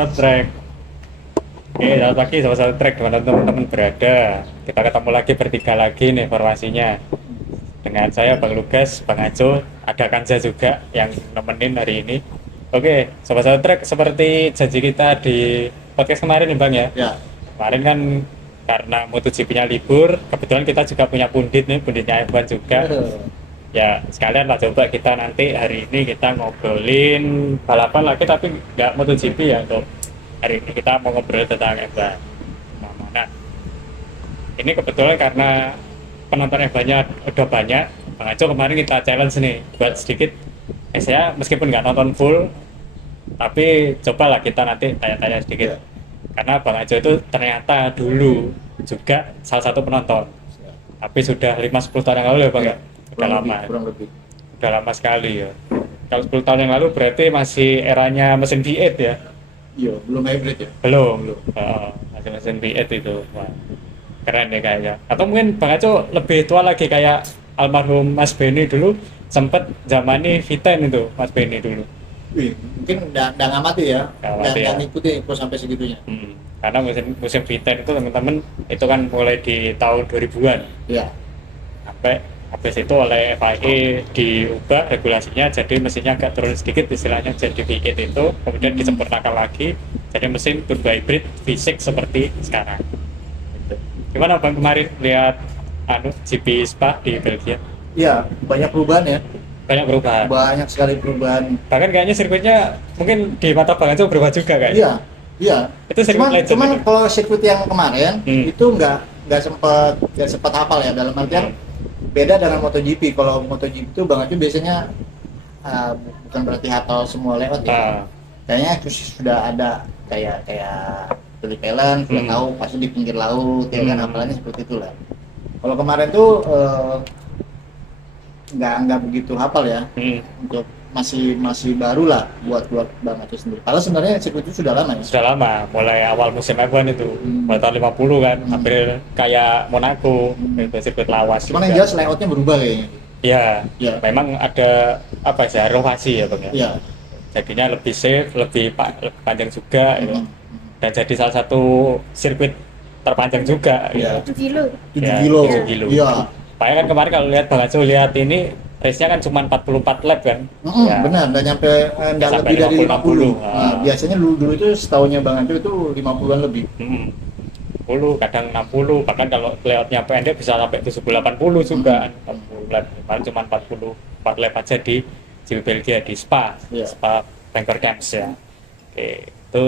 Satu Track. Oke, selamat pagi Sobat Satu Track, dimana teman-teman berada. Kita ketemu lagi bertiga lagi nih formasinya. Dengan saya Bang Lugas, Bang Aco, ada Kanza juga yang nemenin hari ini. Oke, Sobat Satu Track, seperti janji kita di podcast kemarin nih Bang ya. Ya, Kemarin kan karena MotoGP-nya libur, kebetulan kita juga punya pundit nih, punditnya F1 juga. Ya sekalian lah coba kita nanti hari ini kita ngobrolin balapan lagi tapi nggak MotoGP ya untuk hari ini kita mau ngobrol tentang F1. Nah, ini kebetulan karena penonton F1-nya udah banyak, Bang Aco kemarin kita challenge nih buat sedikit. Saya meskipun nggak nonton full, tapi cobalah kita nanti tanya-tanya sedikit. Ya. Karena Bang Aco itu ternyata dulu juga salah satu penonton, tapi sudah 5-10 tahun yang lalu ya Bang ya? Udah lama. kurang lebih. Udah lama sekali ya. Kalau 10 tahun yang lalu berarti masih eranya mesin V8 ya? Iya, belum hybrid ya. Belum. Masih mesin V8 itu. Wah, keren ya kayaknya. Atau mungkin Bang Aco lebih tua lagi kayak almarhum Mas Benny dulu sempet zamani V10 itu Mas Benny dulu. Wih, mungkin udah ngamati ya. Nggak ngamati ya. Nggak ngikutin info sampai segitunya. Karena musim V10 itu teman-teman itu kan mulai di tahun 2000-an. Iya. Sampai habis itu oleh FIA diubah regulasinya jadi mesinnya agak turun sedikit istilahnya jadi V8 itu kemudian disempurnakan lagi jadi mesin turbo hybrid V6 seperti sekarang gitu. Gimana Bang kemarin lihat GP Spa di Belgia? Iya, banyak perubahan ya. Banyak perubahan, Banyak sekali perubahan. bahkan kayaknya sirkuitnya mungkin di mata Bang Anco berubah juga kayaknya. Iya, iya. Itu sirkuit legend Cuman itu. kalau sirkuit yang kemarin itu nggak sempat hafal ya, dalam artian beda dengan MotoGP. Kalau MotoGP itu Bang Acu biasanya bukan berarti hafal semua lewat ya. Kayaknya sudah ada kayak Phillip Island, sudah tahu pasti di pinggir laut ya kan, hafalannya seperti itulah. Kalau kemarin tuh nggak begitu hafal ya. Untuk masih baru lah buat Bang Acu sendiri. Kalau sebenarnya sirkuit itu sudah lama ya. Sudah lama, mulai awal musim F1 itu mulai tahun 50 kan, hampir kayak Monaco, itu sirkuit lawas. Cuman yang jelas layoutnya berubah kayaknya. Ya, Ya. memang ada apa sih renovasi ya Bang ya. Iya. Jadinya lebih safe, lebih panjang juga gitu. Dan jadi salah satu sirkuit terpanjang juga Iya. gitu. 7 kilo. 7 Ya, kilo. 7 kilo. Iya. Makanya kan kemarin kalau lihat Bang Aco lihat ini race-nya kan cuma 44 lap kan. Ya, Benar, nggak nyampe nggak sampai lebih dari 50. 50. Nah, biasanya dulu itu setahunya Bang Acu itu 50-an lebih. 10, kadang 60, bahkan kalau layoutnya pendek bisa sampai 70-80 juga. 60 lap, kemarin cuma 44 lap aja di Belgia di Spa, Iya. Spa Francorchamps ya. Oke, itu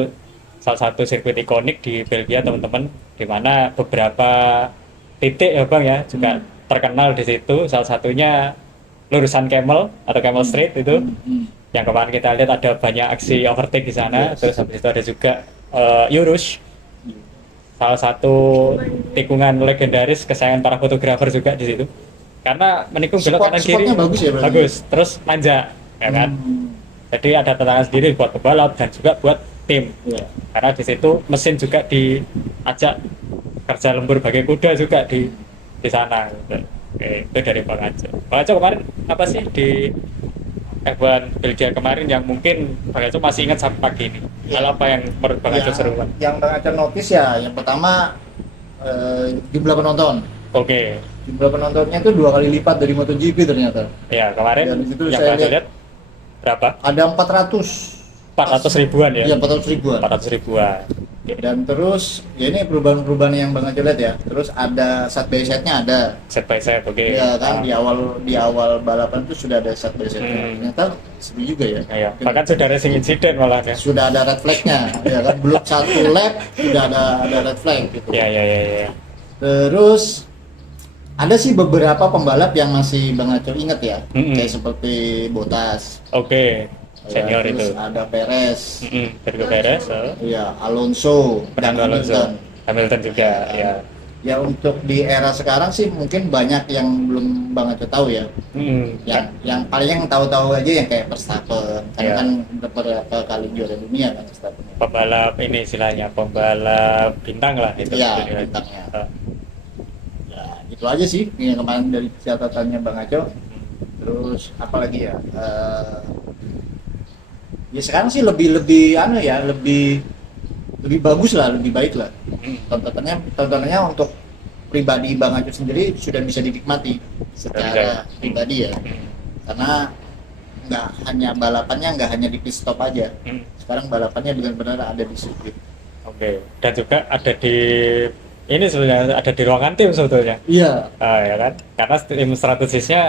salah satu sirkuit ikonik di Belgia teman-teman, di mana beberapa titik ya Bang ya juga terkenal di situ. Salah satunya lurusan Camel atau Camel Street itu, yang kemarin kita lihat ada banyak aksi overtake di sana. Terus habis itu ada juga Euros, salah satu tikungan legendaris kesayangan para fotografer juga di situ. Karena menikung belok kanan kiri Spotnya bagus ya berarti? bagus, terus manja, ya kan. Jadi ada tantangan sendiri buat pembalap dan juga buat tim. Iya. Karena di situ mesin juga diajak kerja lembur bagai kuda juga di sana. Gitu. Oke, itu dari Bang Aco. Bang Aco kemarin apa sih di F1 Belgia kemarin yang mungkin Bang Aco masih ingat sampai pagi ini? Hal apa yang menurut Bang Aco seru Bang? Yang Bang Acu notice ya, yang pertama jumlah penonton. Oke, Jumlah penontonnya itu 2 kali lipat dari MotoGP ternyata. ya kemarin Dan di situ yang saya Bang Aco lihat lihat berapa? ada 400. 400 ribuan ya? Iya, 400 ribuan. 400 ribuan. Dan terus ya ini perubahan-perubahan yang Bang Acu lihat ya. Terus ada side by side-nya ada. Set by set, oke. Ya kan di awal balapan itu sudah ada side by side-nya. Ternyata seru juga ya. Ya, bahkan sudah racing incident malah ya. Sudah ada red flag-nya ya kan, belum satu lap sudah ada red flag gitu. Ya. Terus ada sih beberapa pembalap yang masih Bang Aco inget ya, kayak seperti Bottas. Oke, senior terus itu. ada Perez, Sergio Perez, iya, Alonso, dan Fernando Alonso, Hamilton juga, ya. Ya untuk di era sekarang sih mungkin banyak yang belum Bang Aco tahu ya. Yang paling yang tahu-tahu aja yang kayak Verstappen, karena Iya. kan beberapa kali juara dunia kan Verstappen. Pembalap ini istilahnya pembalap bintang lah itu. Iya, Jadi, bintangnya. Ya, itu aja sih yang kemarin dari catatannya Bang Aco. Terus apa lagi ya? Ya sekarang sih lebih lebih bagus lah, lebih baik lah. Hmm. Tontonannya untuk pribadi Bang Acu sendiri sudah bisa dinikmati secara bisa. pribadi ya, Hmm. karena nggak hanya balapannya nggak hanya di pit stop aja, Hmm. sekarang balapannya benar-benar ada di sirkuit. Oke. Dan juga ada di ini sebenarnya ada di ruangan tim sebetulnya. Iya. Ya kan? Karena tim strategisnya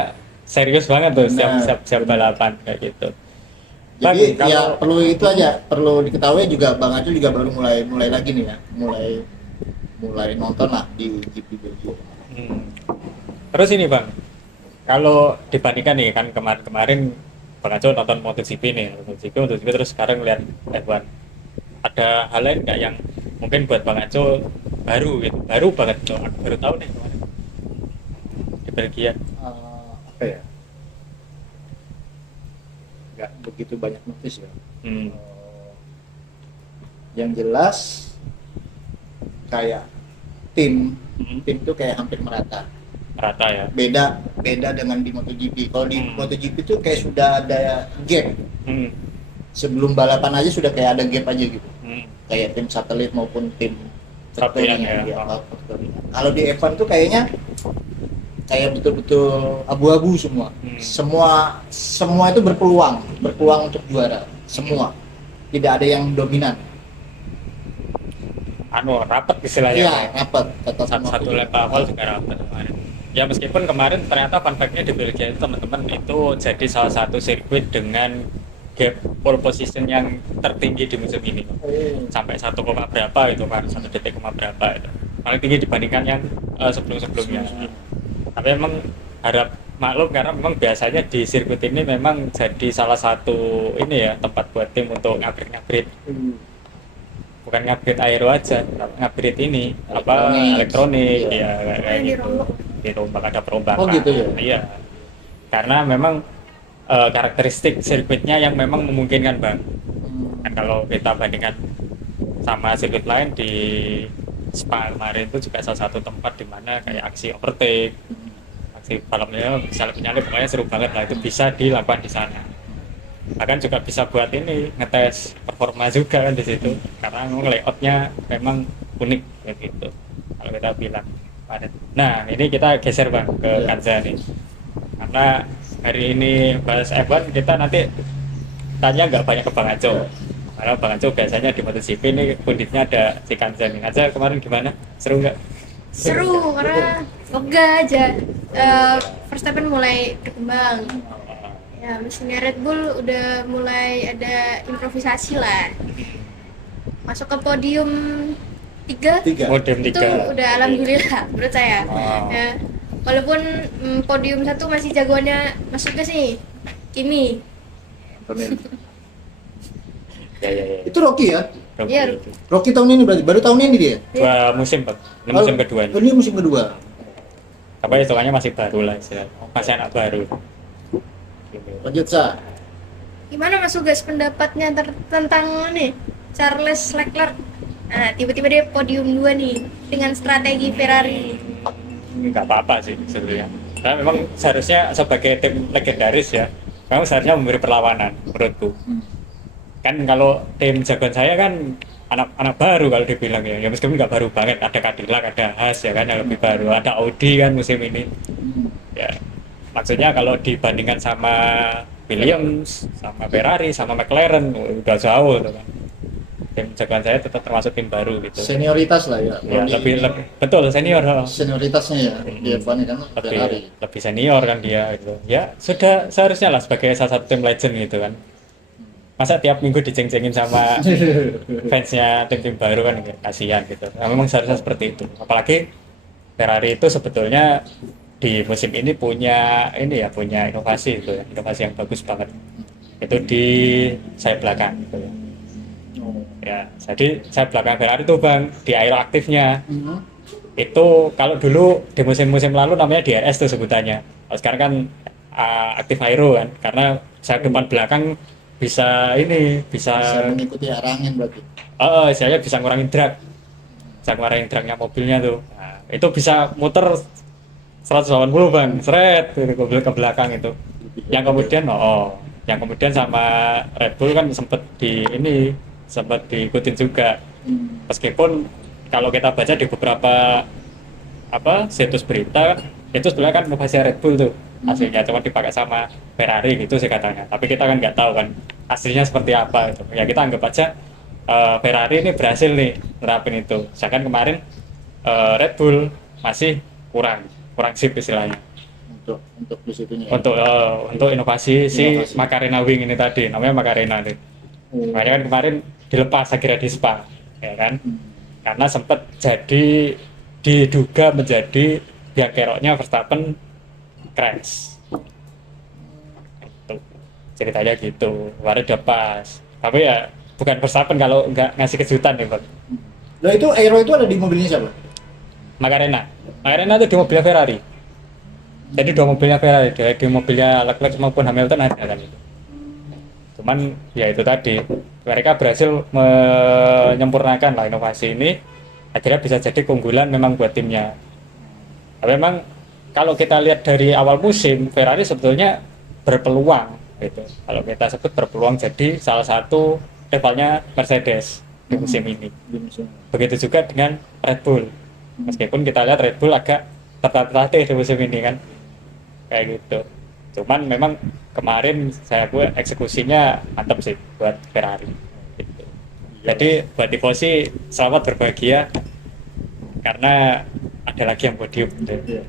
serius banget tuh Benar, siap benar. balapan kayak gitu. Jadi Bang, ya kalau perlu itu aja, perlu diketahui juga Bang Acu juga baru mulai lagi nih ya, mulai nonton lah di GP Belgia. hmm. Terus ini Bang, kalau dibandingkan nih kan kemarin-kemarin Bang Aco nonton MotoGP nih, MotoGP terus sekarang lihat F1. Ada hal lain nggak yang mungkin buat Bang Aco baru gitu, baru banget tuh, aku baru tahu nih kemarin di Belgia. Apa ya? Nggak begitu banyak notice ya. Hmm. Yang jelas kayak tim Hmm. tim itu kayak hampir merata. Rata ya. Beda dengan di MotoGP. Kalau di Hmm. MotoGP itu kayak sudah ada gap. Hmm. Sebelum balapan aja sudah kayak ada gap aja gitu. Hmm. Kayak tim satelit maupun tim Sapian factory-nya, ya. ya, factory. Kalau di F1 tuh kayaknya kayak betul-betul abu-abu semua. Hmm. Semua itu berpeluang untuk juara. Semua. Tidak ada yang dominan. Rapat istilahnya. Iya, rapat kata Satu lap awal juga rapat kemarin. Ya meskipun kemarin ternyata fun fact-nya di Belgia itu teman-teman itu jadi salah satu sirkuit dengan gap pole position yang tertinggi di musim ini. Sampai 1, berapa itu kan, 1 detik berapa itu. Paling tinggi dibandingkan yang sebelum-sebelumnya. Tapi memang harap maklum karena memang biasanya di sirkuit ini memang jadi salah satu ini ya tempat buat tim untuk ngupgrade, bukan ngupgrade aero aja, ngupgrade ini elektronik Iya. ya kayak gitu. Dirombak, ada perombakan. Oh gitu ya? Iya. Karena memang karakteristik sirkuitnya yang memang memungkinkan Bang. Kan kalau kita bandingkan sama sirkuit lain di Spa kemarin itu juga salah satu tempat di mana kayak aksi overtake, aksi balapnya bisa nyalip, pokoknya seru banget lah, itu bisa dilakukan di sana. Bahkan juga bisa buat ini ngetes performa juga kan di situ, karena memang layoutnya memang unik kayak gitu. Kalau kita bilang padat. Nah ini kita geser Bang ke Kanza nih, karena hari ini bahas F1 kita nanti tanya nggak banyak ke Bang Aco. Karena Bang Aco biasanya di MotoGP ini punditnya ada si Kanza nih. Kanza kemarin gimana? Seru nggak? Seru karena lega aja. Verstappen mulai berkembang. Ya, mesinnya Red Bull udah mulai ada improvisasi lah. Masuk ke podium 3 Podium itu 3. udah alhamdulillah menurut saya. Oh. Ya, walaupun podium 1 masih jagoannya Mas Ugas nih, Kimi. Ya. Itu Rocky ya? Iya. Rocky tahun ini berarti baru tahun ini dia. 2 musim Bang. Ini musim kedua Oh, nih. ini musim kedua. Apa hitungannya masih baru lah istilahnya. Masih anak baru. Lanjut Sa. Gimana Mas Ugas pendapatnya tentang nih Charles Leclerc? Nah, tiba-tiba dia podium 2 nih dengan strategi Ferrari. Nggak apa-apa sih sebenarnya. Karena memang seharusnya sebagai tim legendaris ya, memang seharusnya memberi perlawanan menurutku. Kan kalau tim jagoan saya kan anak baru kalau dibilang ya meskipun nggak baru banget, ada Cadillac, ada Haas ya kan yang lebih baru, ada Audi kan musim ini ya, maksudnya kalau dibandingkan sama Williams, sama Ferrari, sama McLaren udah jauh tuh kan. Tim jagoan saya tetap termasuk tim baru gitu Senioritas lah ya. ya, Kalau lebih betul senior senioritasnya ya di F1 kan Ferrari. lebih senior kan dia gitu ya, sudah seharusnya lah sebagai salah satu tim legend gitu kan. Masa tiap minggu diceng-cengin sama fansnya tim-tim baru kan kasihan gitu. Nah, memang seharusnya seperti itu. Apalagi Ferrari itu sebetulnya di musim ini punya inovasi gitu ya, inovasi yang bagus banget. Itu di sayap belakang gitu ya. Ya, jadi sayap belakang Ferrari itu Bang di aero aktifnya. Itu kalau dulu di musim-musim lalu namanya DRS tuh sebutannya. Kalau sekarang kan aktif aero kan, karena sayap depan belakang bisa mengikuti arah angin berarti. Saya bisa ngurangin dragnya mobilnya tuh. Nah, itu bisa muter 180 Bang, seret ke belakang itu. Yang kemudian sama Red Bull kan sempat diikutin juga Meskipun kalau kita baca di beberapa situs berita itu sebenarnya kan inovasi Red Bull tuh aslinya cuma dipakai sama Ferrari gitu sih katanya, tapi kita kan nggak tahu kan aslinya seperti apa gitu. Ya kita anggap aja Ferrari ini berhasil nih nerapin itu, sedangkan kemarin Red Bull masih kurang sip istilahnya untuk di situnya. Untuk inovasi si Inovasi. Macarena Wing ini tadi, namanya Macarena nih. Makanya kan kemarin dilepas akhirnya di Spa, ya kan? Karena sempat jadi diduga menjadi biang keroknya Verstappen crash. Itu ceritanya gitu. Kemarin udah pas. Tapi ya bukan Verstappen kalau nggak ngasih kejutan nih, Bang. Nah itu aero itu ada di mobilnya siapa? Macarena itu di mobilnya Ferrari. Jadi dua mobilnya Ferrari, di mobilnya Leclerc maupun Hamilton ada kan itu. Cuman ya itu tadi, mereka berhasil menyempurnakan lah inovasi ini, akhirnya bisa jadi keunggulan memang buat timnya. Tapi memang kalau kita lihat dari awal musim, Ferrari sebetulnya berpeluang gitu. Kalau kita sebut berpeluang jadi salah satu rivalnya Mercedes di musim ini. Begitu juga dengan Red Bull. Meskipun kita lihat Red Bull agak tertatih di musim ini kan, kayak gitu. Cuman memang kemarin saya buat eksekusinya mantap sih buat Ferrari gitu. Jadi buat tifosi selamat berbahagia karena ada lagi yang podium gitu.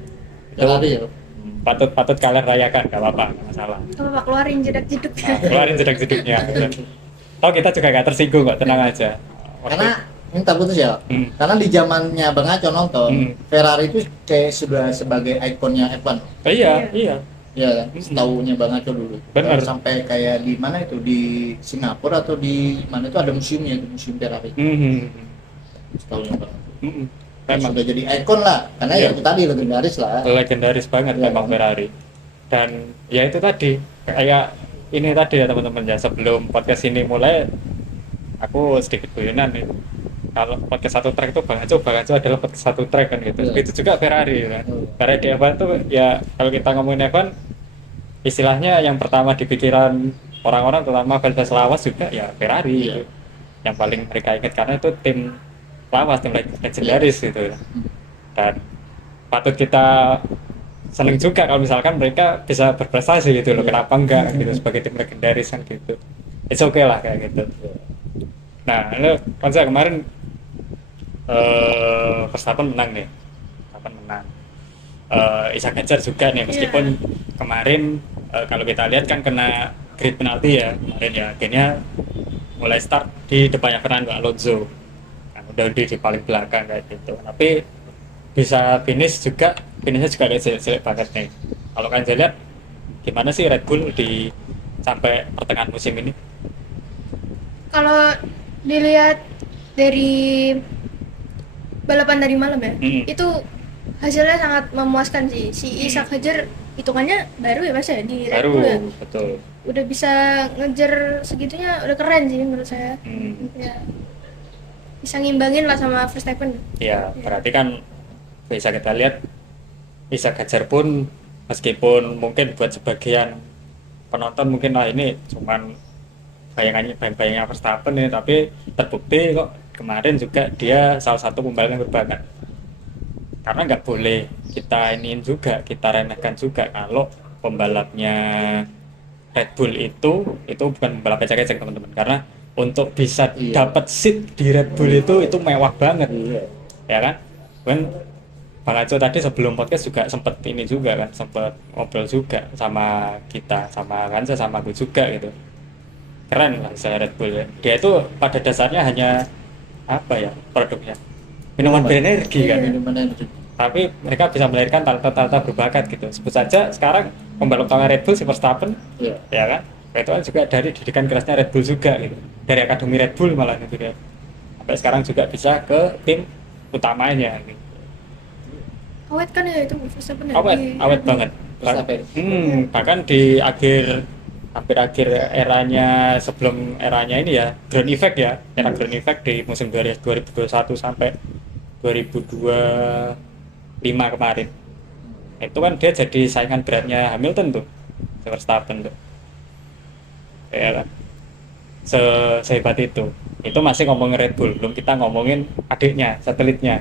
Ferrari ya. Patut kalian rayakan, gak apa-apa, gak masalah. Apa keluarin jedak-jeduknya. Nah, keluarin jedak-jeduknya gitu. Toh kita juga gak tersinggung kok, tenang aja. Karena minta putus ya. Karena di zamannya Bang Aco nonton, Ferrari itu kayak sudah sebagai ikonnya F1. Iya. Iya kan? Setahunya Bang Aco dulu. Benar. Sampai kayak di mana itu, di Singapura atau di mana itu ada museumnya, itu museum Ferrari. Setahunya Bang Aco. Memang Sudah jadi ikon lah, karena ya itu tadi legendaris lah. legendaris banget Iya, memang kan? Ferrari. Dan ya itu tadi, kayak ini tadi ya teman-teman ya, sebelum podcast ini mulai aku sedikit guyonan nih. Kalau podcast satu track itu Bang Aco adalah podcast satu track kan gitu. Iya. Itu juga Ferrari kan. Karena di F1 tuh ya kalau kita ngomongin F1 istilahnya yang pertama di pikiran orang-orang terutama fans lawas juga ya Ferrari gitu. Yang paling mereka ingat karena itu tim lawas, tim legendaris gitu. Dan patut kita seneng juga kalau misalkan mereka bisa berprestasi gitu loh. Kenapa enggak gitu sebagai tim legendaris kan gitu. It's okay lah kayak gitu. Nah, lo konser kemarin Verstappen menang nih. Isaac Hadjar juga nih, meskipun kemarin kalau kita lihat kan kena grid penalti ya kemarin ya, akhirnya mulai start di depannya Fernando Alonso kan, udah di paling belakang kayak gitu, tapi bisa finishnya juga kayak jelek banget nih. Kalau kalian lihat gimana sih Red Bull di sampai pertengahan musim ini? Kalau dilihat dari balapan dari malam ya, itu hasilnya sangat memuaskan sih. Si Isaac Hadjar hitungannya baru ya Mas ya di Red Bull ya. Betul. Udah bisa ngejar segitunya, udah keren sih menurut saya. Ya, bisa ngimbangin lah sama Verstappen. Ya, berarti kan bisa kita lihat Isaac Hadjar pun meskipun mungkin buat sebagian penonton mungkin lah ini cuman bayang-bayangnya Verstappen ini, tapi terbukti kok kemarin juga dia salah satu pembalap yang berbakat. Karena nggak boleh kita iniin juga, kita remehkan juga kalau pembalapnya Red Bull itu bukan pembalap ecek-ecek teman-teman, karena untuk bisa dapat seat di Red Bull itu mewah banget, ya kan? Kan Bang Aco tadi sebelum podcast juga sempat ngobrol juga sama kita, sama Kansa, sama gue juga gitu. Keren lah saya Red Bull ya. Dia itu pada dasarnya hanya apa ya produknya, minuman berenergi kan. Tapi mereka bisa melahirkan talenta-talenta berbakat gitu. Sebut saja sekarang pembalap utama Red Bull si Verstappen, ya kan? Itu kan juga dari didikan kerasnya Red Bull juga gitu. Dari akademi Red Bull malah gitu ya. Sampai sekarang juga bisa ke tim utamanya gitu. Awet kan ya itu Verstappen ya? Awet banget. Bahkan di hampir akhir eranya, sebelum eranya ini ya, Ground Effect ya, era Ground Effect di musim 2021 sampai 2025 kemarin. Itu kan dia jadi saingan beratnya Hamilton tuh, Verstappen tuh. Ya kan? Sehebat itu. itu masih ngomongin Red Bull, belum kita ngomongin adiknya, satelitnya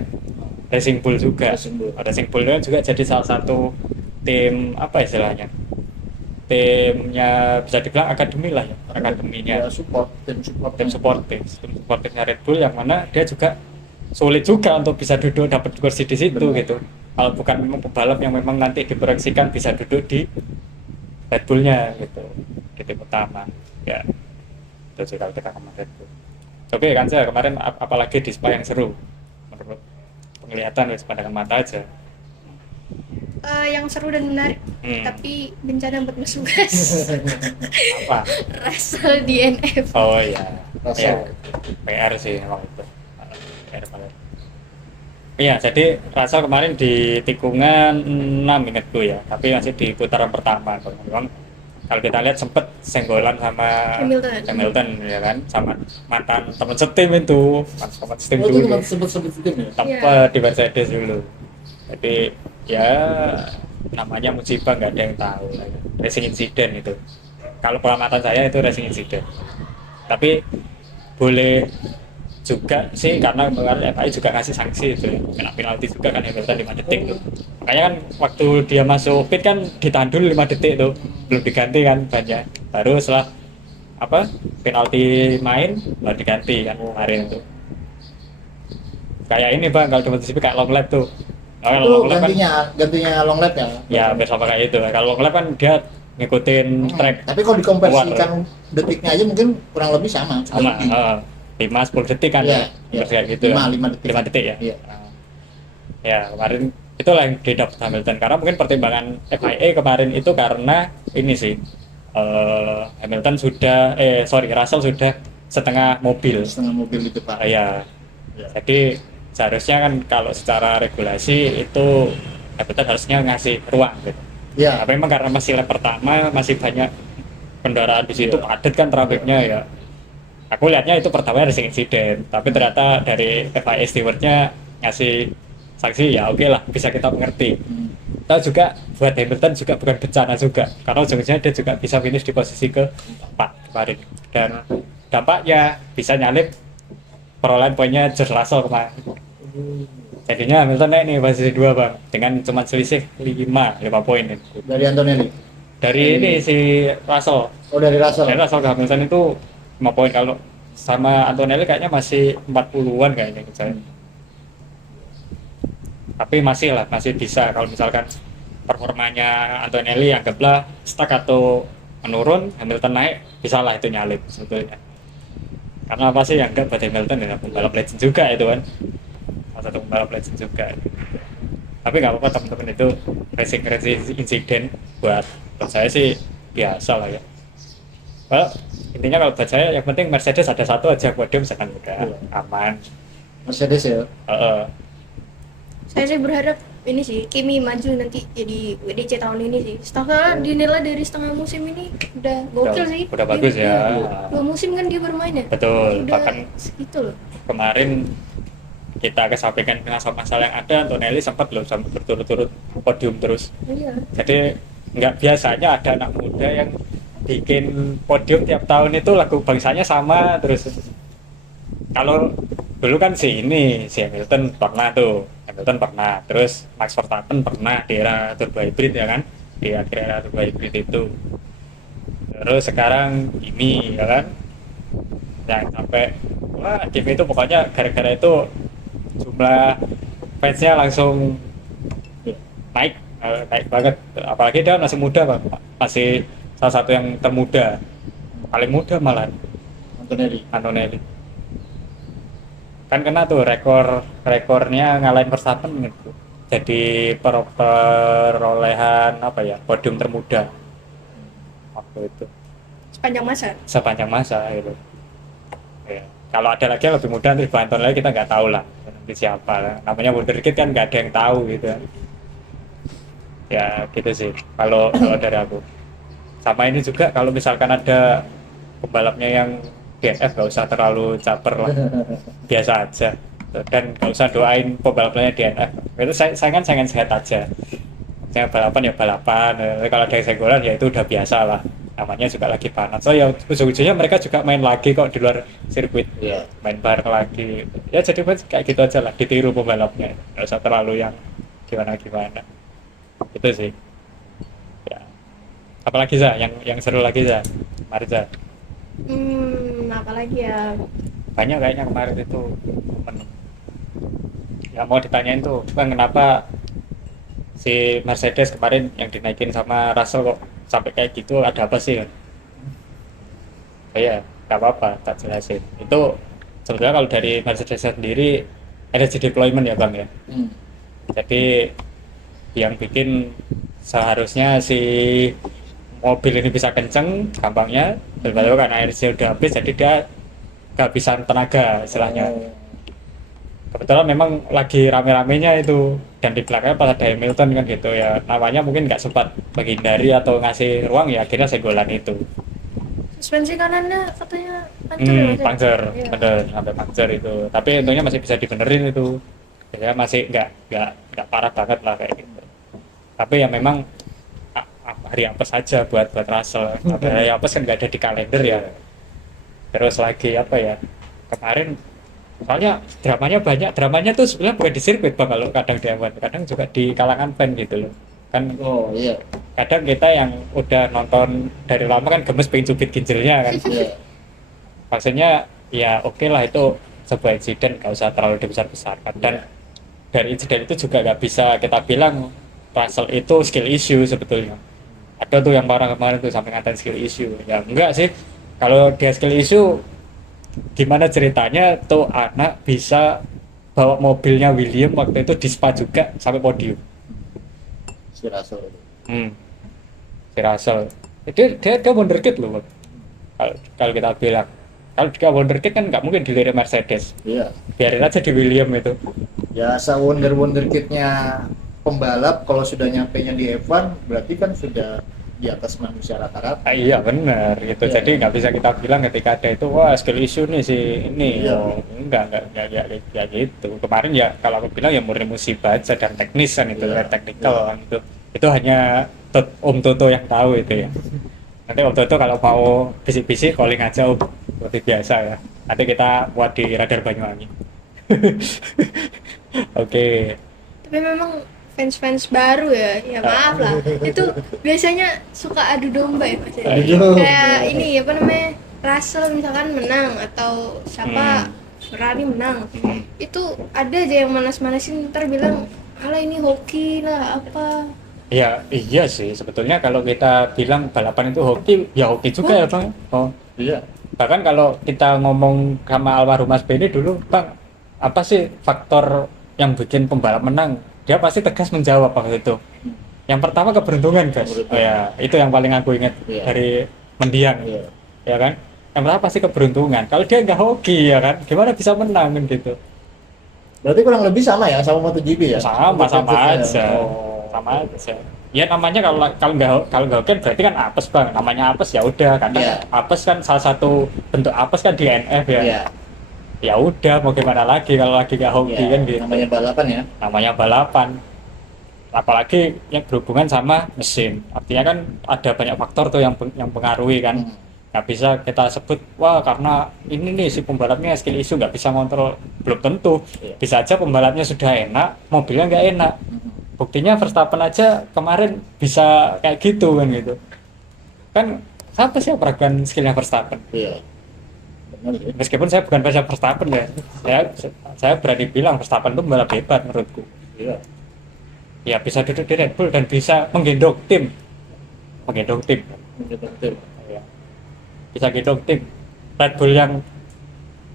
Racing Bull juga. Racing Bull kan juga jadi salah satu tim apa istilahnya, timnya bisa dibilang akademi lah ya, akademinya tim supportifnya Red Bull, yang mana dia juga sulit juga untuk bisa duduk dapat kursi di situ. Benar. Gitu. Kalau bukan memang pembalap yang memang nanti diproyeksikan bisa duduk di Red Bullnya gitu, di tim utama ya. Itu sih kalau kita kemarin Red Bull. Oke kan saya kemarin apalagi di Spa yang seru menurut penglihatan wis pandangan mata aja. Yang seru dan menarik, tapi bencana buat Mas Lukas. Apa? Russell DNF. Oh iya, ya, PR sih emang itu. PR banget. Iya, jadi Russell kemarin di tikungan 6 ingatku ya, tapi masih di putaran pertama. Memang kalau kita lihat sempet senggolan sama Hamilton ya kan, sama mantan teman setim itu, teman setim dulu. Tempat di Mercedes dulu. Jadi ya namanya musibah, nggak ada yang tahu. Racing incident itu. Kalau pengamatan saya itu racing incident. Tapi boleh juga sih karena kemarin FIA juga ngasih sanksi itu, kena penalti juga kan Hamilton 5 detik tuh. Makanya kan waktu dia masuk pit kan ditahan dulu 5 detik tuh, belum diganti kan banyak. Baru setelah apa penalti main baru diganti kan kemarin tuh. Kayak ini Bang, kalau di MotoGP kayak long lap tuh. Itu gantinya long lap ya? Ya bersama kayak itu. Kalau long lap kan dia ngikutin track. Tapi kalau dikonversikan detiknya aja mungkin kurang lebih sama. 5-10 detik kan ya, kayak gitu 5 detik ya. Iya. Ya kemarin itulah yang didapat Hamilton, karena mungkin pertimbangan FIA kemarin itu karena ini sih Hamilton sudah Russell sudah setengah mobil itu Pak. Ya. Jadi seharusnya kan kalau secara regulasi itu Hamilton harusnya ngasih ruang gitu. Ya. Tapi memang karena masih lap pertama, masih banyak kendaraan di situ, padat kan trafiknya ya. Aku lihatnya itu pertama racing incident, tapi ternyata dari FIA stewardnya ngasih sanksi ya oke lah, bisa kita mengerti. Tahu juga buat Hamilton juga bukan bencana juga, karena ujung-ujungnya dia juga bisa finish di posisi ke-4 kemarin, dan dampaknya bisa nyalip perolehan poinnya George Russell kemarin. Jadinya Hamilton naik nih posisi 2 Bang, dengan cuma selisih 5 poin dari Antonelli. Dari ini si Russell. Oh dari Russell. Dari Russell ke Hamilton itu 5 poin, kalau sama Antonelli kayaknya masih 40-an kayaknya misalnya. Tapi masih bisa kalau misalkan performanya Antonelli anggaplah stuck atau menurun, Hamilton naik, bisa lah itu nyalip sebetulnya. Karena apa sih yang enggak buat Hamilton ya, pembalap legend juga itu kan, salah satu pembalap legend juga. Tapi nggak apa-apa teman-teman, itu racing incident buat saya sih biasa lah ya. Well, intinya kalau buat saya yang penting Mercedes ada satu aja podium senang udah aman. Mercedes ya. Saya sih berharap ini sih Kimi maju nanti jadi WDC tahun ini sih. Setelah dinilai dari setengah musim ini udah gokil sih. Udah bagus ya. 2 musim kan dia bermain ya. Betul. Udah Bahkan segitu loh. Kemarin kita kesampaikan masalah yang ada, Antonelli sempat loh sampai berturut-turut podium terus. Iya. Jadi nggak biasanya ada anak muda yang bikin podium tiap tahun itu lagu bangsanya sama terus. Kalau dulu kan si Hamilton pernah, terus Max Verstappen pernah di era turbo hybrid ya kan, di akhir era turbo hybrid itu. Terus sekarang ini ya kan, yang sampai wah Kimi itu pokoknya gara-gara itu jumlah fansnya langsung naik banget, apalagi dia masih muda Bang, masih salah satu yang termuda, paling muda malah Antonelli. Kan kena tuh rekornya ngalahin Verstappen gitu. Jadi perolehan podium termuda waktu itu sepanjang masa gitu. Ya. Kalau ada lagi yang lebih muda nanti Antonelli kita nggak tahu lah nanti siapa, namanya wonderkid kan nggak ada yang tahu gitu ya gitu sih kalau dari aku. Sama ini juga kalau misalkan ada pembalapnya yang DNF nggak usah terlalu caper lah, biasa aja, dan nggak usah doain pembalapnya DNF, itu saingan sehat aja. Balapan ya balapan, kalau ada yang senggolan ya itu udah biasa lah. namanya juga lagi panas. So ya ujung-ujungnya mereka juga main lagi kok di luar sirkuit, Iya. main bareng lagi. Ya jadi kayak gitu aja lah, ditiru pembalapnya, nggak usah terlalu yang gimana-gimana. Itu sih. Ya. Apalagi yang seru lagi Marza. Apalagi ya? Banyak kayaknya kemarin itu momen. Ya mau ditanyain tuh, Bang, kenapa si Mercedes kemarin yang dinaikin sama Russell kok sampai kayak gitu, ada apa sih? Ya nggak apa-apa, tak jelasin. Itu sebenarnya kalau dari Mercedes sendiri energy deployment ya Bang ya. Jadi yang bikin seharusnya si mobil ini bisa kenceng gampangnya, terbaru karena energi udah habis jadi dia kehabisan tenaga istilahnya. Kebetulan memang lagi rame-ramenya itu, dan di belakangnya pas ada Hamilton kan gitu ya, namanya mungkin nggak sempat menghindari atau ngasih ruang, ya akhirnya segolan itu. Suspensi kanannya katanya hancur ya, Mas? Pancer, Iya. bener, sampai pancer itu. Tapi untungnya masih bisa dibenerin itu. Ya masih nggak parah banget lah kayak gitu. Tapi ya memang hari apes saja buat Russell. Hari apes kan nggak ada di kalender ya. Terus lagi apa ya? Kemarin soalnya dramanya tuh sebenarnya bukan di sirkuit Bang, kalau kadang di F1, kadang juga di kalangan fan gitu loh. Kan Iya. kadang kita yang udah nonton dari lama kan gemes pengen cubit ginjalnya kan. Iya. Maksudnya ya oke lah, itu sebuah insiden, nggak usah terlalu dibesar-besarkan. Dan dari insiden itu juga nggak bisa kita bilang Russell itu skill issue sebetulnya. Ada tuh yang orang kemarin tuh sampai ngatain skill issue, ya enggak sih. Kalau dia skill issue, gimana ceritanya tuh anak bisa bawa mobilnya William waktu itu di Spa juga sampai podium. Si Russell itu. Si Russell itu dia wonderkid loh Bang. Kalau kita bilang, kalau dia wonderkid kan nggak mungkin dilirik Mercedes, Iya. biarin aja di William itu. Ya wonder kitnya pembalap kalau sudah nyampe nya di F1 berarti kan sudah di atas manusia rata-rata. Iya benar gitu. Iya. Jadi nggak bisa kita bilang ketika ada itu wah skill issue nih si ini. Iya. Oh, enggak gitu. Kemarin ya kalau aku bilang ya murni musibah aja dan teknis kan itu, Iya. technical kan itu. Itu hanya Om Toto yang tahu itu ya. Nanti Om Toto kalau mau bisik-bisik calling aja Om, seperti biasa ya. Nanti kita buat di Radar Banyuwangi. Oke. Tapi memang fans baru ya maaf lah. Itu biasanya suka adu domba ya Mas. Adu. Kayak ini apa namanya, Russell misalkan menang atau siapa Ferrari menang, itu ada aja yang manas-manasin, ntar bilang alah ini hoki lah apa. Ya iya sih, sebetulnya kalau kita bilang balapan itu hoki, ya hoki juga ya Bang. Oh Iya. bahkan kalau kita ngomong sama almarhum Mas Benny dulu, Bang, apa sih faktor yang bikin pembalap menang? Dia pasti tegas menjawab waktu itu. Yang pertama keberuntungan guys. Oh, ya itu yang paling aku ingat dari mendiang. Iya. Ya kan, yang pertama pasti keberuntungan. Kalau dia nggak hoki ya kan, gimana bisa menang kan gitu. Berarti kurang lebih sama ya sama MotoGP ya? Sama aja. Oh. Sama aja. Ya namanya kalau nggak hoki berarti kan apes Bang. Namanya apes ya udah, kadang Iya. apes kan salah satu bentuk apes kan di NF ya. Iya. Ya udah mau gimana lagi kalau lagi nggak hoki Iya. kan gitu. Namanya balapan ya? Namanya balapan, apalagi yang berhubungan sama mesin, artinya kan ada banyak faktor tuh yang pengaruhi kan. Nggak bisa kita sebut wah karena ini nih si pembalapnya skill issue nggak bisa ngontrol, belum tentu. Iya. Bisa aja pembalapnya sudah enak, mobilnya nggak enak. Buktinya Verstappen aja kemarin bisa kayak gitu kan gitu kan. Siapa sih yang meragukan skillnya Verstappen? Iya. Benar ya. Meskipun saya bukan fans Verstappen ya, saya berani bilang Verstappen itu pembalap hebat menurutku. Iya. Ya bisa duduk di Red Bull dan bisa menggendong tim. Betul. Ya. Bisa gendong tim. Red Bull yang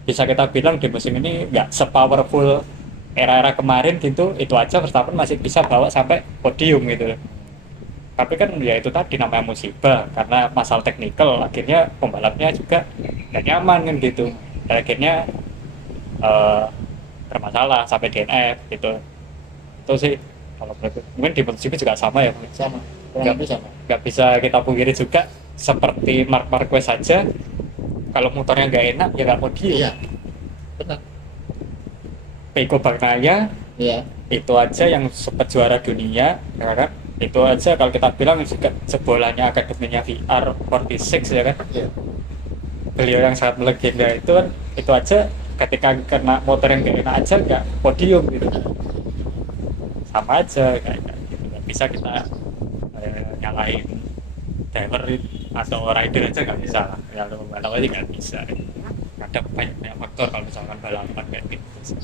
bisa kita bilang di musim ini nggak sepowerful era-era kemarin gitu, itu aja Verstappen masih bisa bawa sampai podium gitu. Tapi kan ya itu tadi namanya musibah, karena masalah teknikal akhirnya pembalapnya juga nggak nyaman kan gitu. Dan akhirnya bermasalah sampai DNF gitu. Itu sih kalau menurutku. Mungkin di MotoGP juga sama ya. Sama. Kurang lebih sama. Nggak bisa kita pungkiri juga, seperti Marc Marquez saja kalau motornya nggak enak ya nggak podium. Iya. Benar. Pecco Bagnaia Iya. itu aja yang sempat juara dunia ya kan, Itu aja kalau kita bilang juga sebolanya akademinya VR 46 ya kan, Iya. beliau yang sangat melegenda itu kan, itu aja ketika kena motor yang gak enak aja nggak podium gitu, sama aja kayak gitu. Nggak bisa kita nyalahin driver atau rider aja nggak bisa lah, kalau balap aja nggak bisa. Ada banyak faktor kalau misalkan balapan kayak gitu.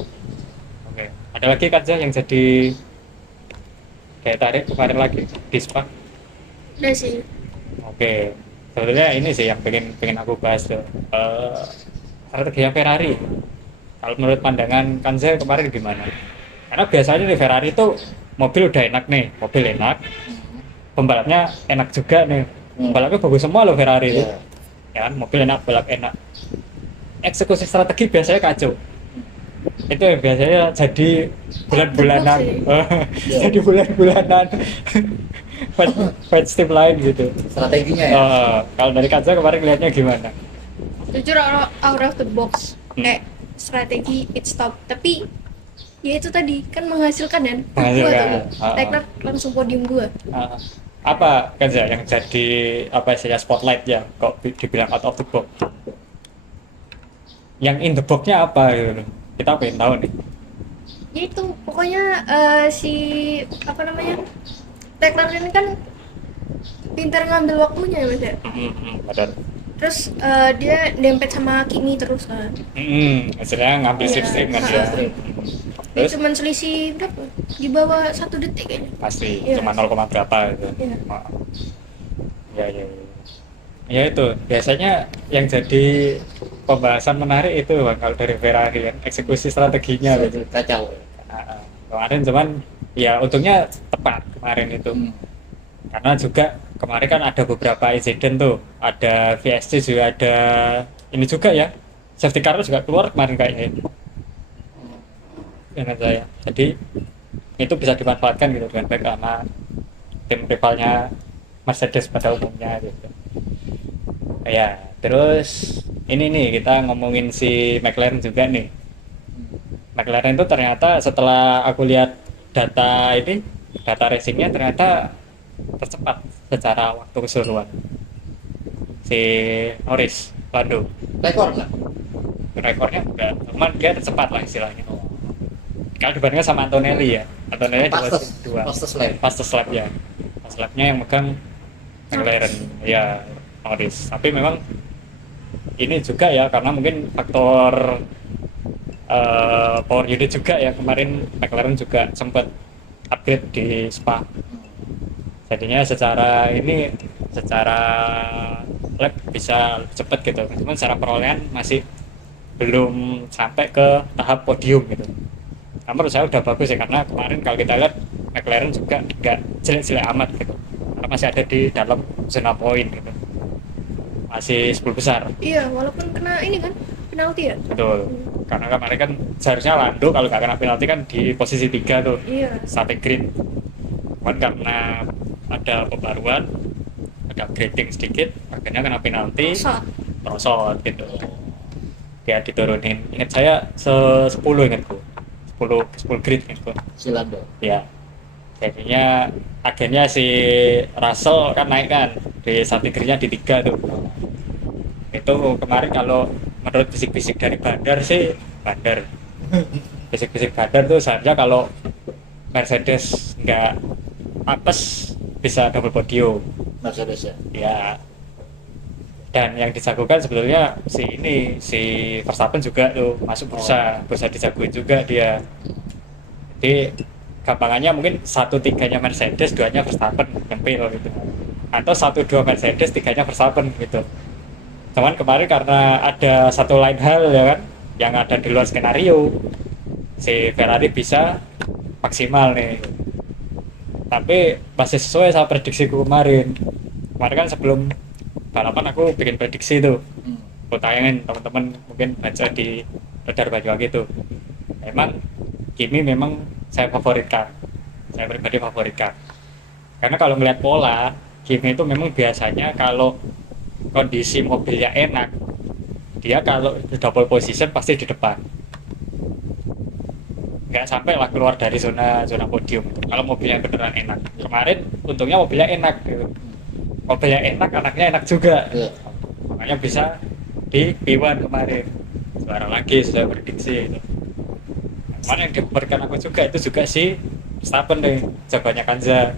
Oke, ada lagi Kaja yang jadi kayak tarik kemarin lagi di Spa. Udah sih. Oke, sebenarnya ini sih yang pengen aku bahas tuh, strategi Ferrari. Kalau menurut pandangan Kanza kemarin gimana? Karena biasanya nih Ferrari itu mobil udah enak nih, mobil enak, pembalapnya enak juga nih, pembalapnya bagus semua loh Ferrari itu, ya kan, mobil enak, balap enak, eksekusi strategi biasanya kacau. Itu yang biasanya jadi bulan-bulanan, jadi bulan-bulanan fans tim lain gitu. Strateginya ya. Kalau dari Kanza kemarin lihatnya gimana? Jujur out of the box. Kayak strategi pit stop. Tapi ya itu tadi kan menghasilkan kan. Menghasilkan. Leclerc langsung podium gua. Apa Kanza yang jadi apa istilahnya spotlight ya kok dibilang out of the box? Yang in the box-nya apa gitu? Kita pengen tahu nih. Ya itu pokoknya si apa namanya, Leclerc ini kan pintar ngambil waktunya ya Mas ya. Benar. Terus dia dempet sama Kimi terus kan. Hasilnya ngambil slipstream kan dia. Dia cuma selisih berapa? Di bawah 1 detik kayaknya. Pasti Iya. cuma 0, berapa gitu. Iya. Ya. Ya itu biasanya yang jadi pembahasan menarik itu Bang, kalau dari Ferrari kan, eksekusi strateginya gitu. Kacau. Kemarin cuman ya untungnya tepat kemarin itu. Karena juga kemarin kan ada beberapa insiden tuh, ada VSC juga, ada ini juga ya, safety car juga keluar kemarin kayaknya dengan saya. Jadi itu bisa dimanfaatkan gitu dengan baik karena tim rivalnya Mercedes pada umumnya gitu. Ya terus ini nih kita ngomongin si McLaren juga nih. McLaren itu ternyata setelah aku lihat data racingnya ternyata tercepat secara waktu keseluruhan si Norris Lando. Rekor nggak? Rekornya enggak, cuman dia tercepat lah istilahnya kalau dibandingkan sama Antonelli ya. Antonelli fastest lap ya, fast lapnya yang megang McLaren ya Norris. Tapi memang ini juga ya karena mungkin faktor power unit juga ya, kemarin McLaren juga sempat upgrade di Spa. Jadinya secara lap bisa lebih cepat gitu, cuman secara perolehan masih belum sampai ke tahap podium gitu. Nah, menurut saya udah bagus ya, karena kemarin kalau kita lihat McLaren juga nggak jelek-jelek amat gitu, karena masih ada di dalam zona poin gitu, masih 10 besar. Iya, walaupun kena ini kan penalti ya. Betul, karena kemarin kan seharusnya Lando kalau nggak kena penalti kan di posisi 3 tuh, Iya. starting grid. Cuman karena ada pembaruan, ada upgrading sedikit, akhirnya kena penalti, merosot gitu. Dia diturunin, ingat saya 10 ingatku, 10 grid ingatku. Silando. Ya, jadinya akhirnya si Russell kan naik kan di starting gridnya di 3 tuh. Itu kemarin kalau menurut bisik-bisik dari bandar bisik-bisik bandar tuh seharusnya kalau Mercedes nggak apes bisa double podium Mercedes ya. ya. Dan yang dijagokan sebetulnya si Verstappen juga tuh masuk bursa dijagoin juga dia. Jadi gampangannya mungkin 1-3-nya Mercedes, 2-nya Verstappen nempel gitu, atau 1-2 Mercedes, 3-nya Verstappen gitu. Cuman kemarin karena ada satu lain hal ya kan yang ada di luar skenario, si Ferrari bisa maksimal nih. Tapi masih sesuai sama prediksiku kemarin kan sebelum balapan aku bikin prediksi tuh, aku tayangin teman-teman mungkin baca di Radar Banyuwangi tuh. Kimi memang saya pribadi favoritkan karena kalau melihat pola Kimi itu memang biasanya kalau kondisi mobilnya enak, dia kalau di double position pasti di depan nggak sampai lah keluar dari zona zona podium kalau mobilnya beneran enak. Kemarin untungnya mobilnya enak gitu, mobilnya enak, anaknya enak juga, Iya. makanya bisa di P1 kemarin juara lagi sesuai prediksi itu. Kemarin yang diberikan aku juga itu juga si Verstappen deh, jagoannya Kanza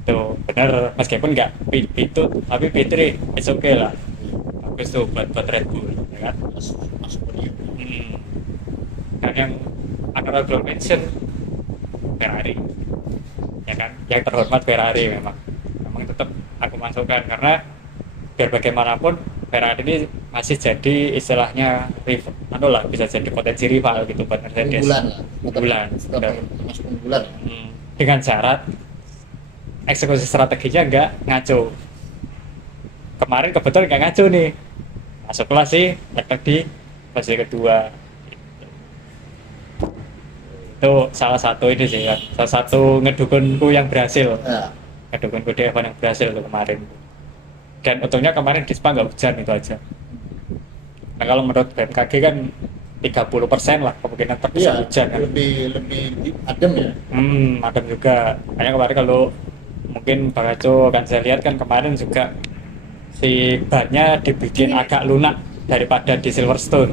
itu bener, meskipun nggak P2 tapi P3 it's okay lah, bagus tuh buat Red Bull ya kan. Masuk podium. Dan yang honorable mention Ferrari ya kan, yang terhormat Ferrari memang tetap aku masukkan karena biar bagaimanapun Ferrari ini masih jadi istilahnya rival, bisa jadi potensi rival gitu buat Mercedes. Unggulan lah. Unggulan, Tetap benar. masuk unggulan. Dengan syarat eksekusi strateginya nggak ngaco. Kemarin kebetulan nggak ngaco nih, masuklah sih Leclerc di posisi kedua. Itu salah satu ini sih kan, salah satu ngedukunku yang berhasil, Ya. ngedukunku di F1 yang berhasil tuh kemarin. Dan untungnya kemarin di Spa nggak hujan, itu aja. Nah kalau menurut BMKG kan 30% lah kemungkinan terkena Iya, hujan kan. lebih adem ya. Adem juga. Makanya kemarin kalau mungkin Bang Aco kan saya lihat kan kemarin juga si bannya dibikin agak lunak daripada di Silverstone.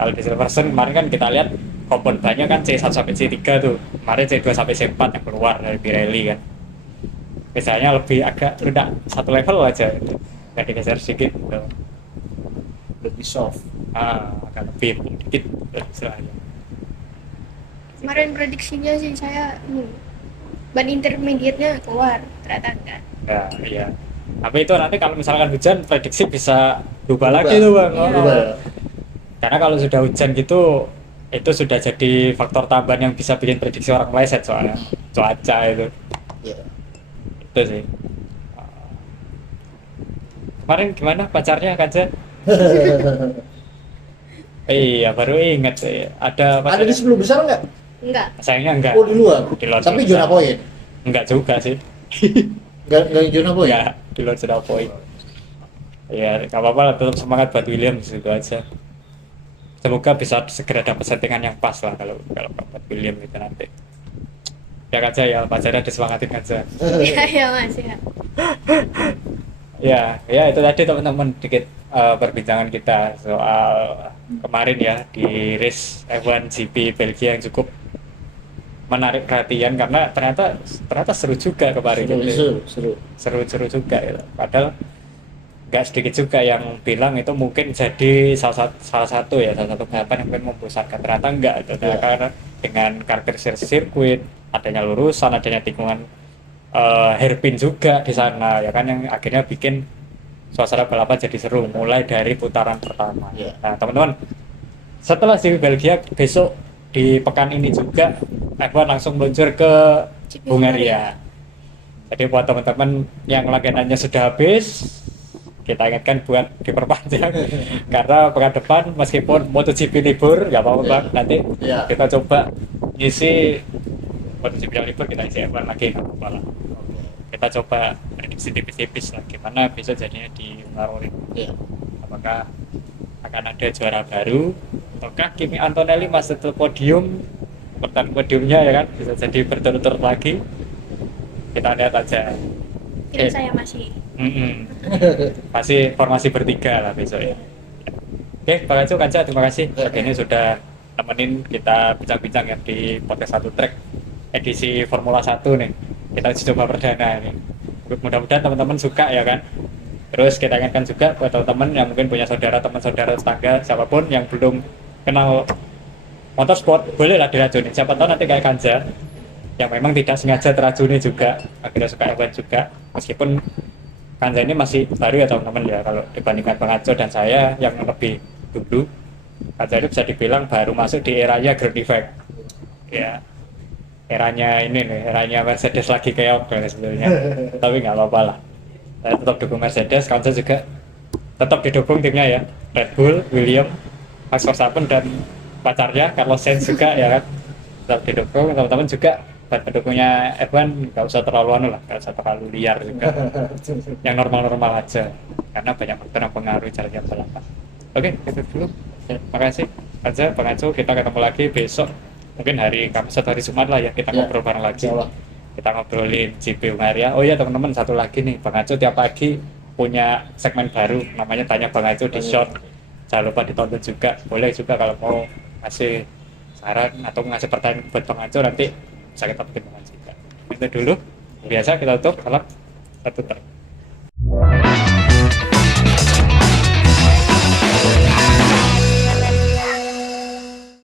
Kalau di Silverstone kemarin kan kita lihat kompon bannya kan C1 sampai C3 tuh. Kemarin C2 sampai C4 yang keluar dari Pirelli kan. Biasanya lebih agak lunak satu level aja gitu. Nggak digeser sedikit gitu. Lebih soft. Agak lebih dikit istilahnya. Kemarin prediksinya sih saya ban intermediate-nya keluar, ternyata enggak. Ya, iya. Tapi itu nanti kalau misalkan hujan, prediksi bisa berubah lagi tuh Bang. Berubah ya. Karena kalau sudah hujan gitu, itu sudah jadi faktor tambahan yang bisa bikin prediksi orang meleset soalnya. Cuaca itu. Iya. Itu sih. Kemarin gimana pacarnya Kanza? Iya, baru inget sih. Ada Ada di 10 besar nggak? Enggak. Sayangnya enggak. Oh, di luar. Di luar Tapi zona. zona poin. Enggak juga sih. Nggak zona poin. Ya, di luar zona poin. Ya, nggak apa-apa lah, tetap semangat buat Williams itu aja. Semoga bisa segera dapat settingan yang pas lah kalau buat Williams itu nanti. Ya Kanza ya, pacarnya disemangatin Kanza. Iya, iya Mas ya. Ya itu tadi teman-teman dikit perbincangan kita soal kemarin ya di race F1 GP Belgia yang cukup menarik perhatian karena ternyata seru juga kemarin gitu. Seru juga ya. Padahal nggak sedikit juga yang bilang itu mungkin jadi salah satu balapan yang mungkin membosankan. Ternyata enggak itu karena dengan karakteristik sirkuit, adanya lurusan, adanya tikungan hairpin juga di sana ya kan, yang akhirnya bikin suasana balapan jadi seru mulai dari putaran pertama. Yeah. Nah teman-teman, setelah di Belgia besok di pekan ini juga F1 langsung meluncur ke Hungaria. Jadi buat teman-teman yang langganannya sudah habis, kita ingatkan buat diperpanjang karena pekan depan meskipun MotoGP libur ya apa-apa Bang, nanti kita coba ngisi MotoGP yang libur, kita isi F1 lagi nggak apa-apa lah. Kita coba prediksi tipis-tipis lah gimana besok jadinya di Hungaroring. Apakah akan ada juara baru ataukah Kimi Antonelli masih tetap podium, pertahanan podiumnya ya kan, bisa jadi berturut-turut lagi, kita lihat aja. Tidak saya masih. Masih formasi bertiga lah besok ya. Oke, Pak Kanco, Kanca, terima kasih. Ini sudah nemenin kita bincang-bincang ya di podcast Satu Track edisi Formula 1 nih. Kita uji coba perdana ini. Mudah-mudahan teman-teman suka ya kan. Terus kita ingatkan juga buat teman-teman yang mungkin punya teman saudara tetangga siapapun yang belum kenal motorsport, bolehlah diracuni. Siapa tahu nanti kayak Kanca yang memang tidak sengaja teracuni juga, akhirnya suka F1 juga. Meskipun Kanza ini masih baru ya teman-teman ya, kalau dibandingkan Bang Aco dan saya yang lebih dulu, Kanza ini bisa dibilang baru masuk di eranya Ground Effect ya, eranya ini nih, eranya Mercedes lagi keok sebenarnya. Tapi nggak apa-apa lah, saya tetap dukung Mercedes. Kanza juga tetap didukung timnya ya, Red Bull, Williams, Max Verstappen dan pacarnya Carlos Sainz juga ya kan, tetap didukung. Teman-teman juga pendukungnya F1 nggak usah terlalu nggak usah terlalu liar juga, yang normal-normal aja karena banyak faktor yang pengaruhi jalannya balapan. Oke, itu dulu. Terima kasih. aja Bang Aco, kita ketemu lagi besok mungkin hari Kamis atau hari Jumat lah ya, kita Ya, ngobrol bareng lagi. insya Allah. Kita ngobrolin GP Hungaria. Oh iya teman-teman, satu lagi nih, Bang Aco tiap pagi punya segmen baru namanya Tanya Bang Aco di Short. Jangan lupa ditonton juga. Boleh juga kalau mau ngasih saran atau ngasih pertanyaan buat Bang Aco, nanti bisa kita bikin juga. Itu dulu. Biasa kita tutup. Salam. Satu tak.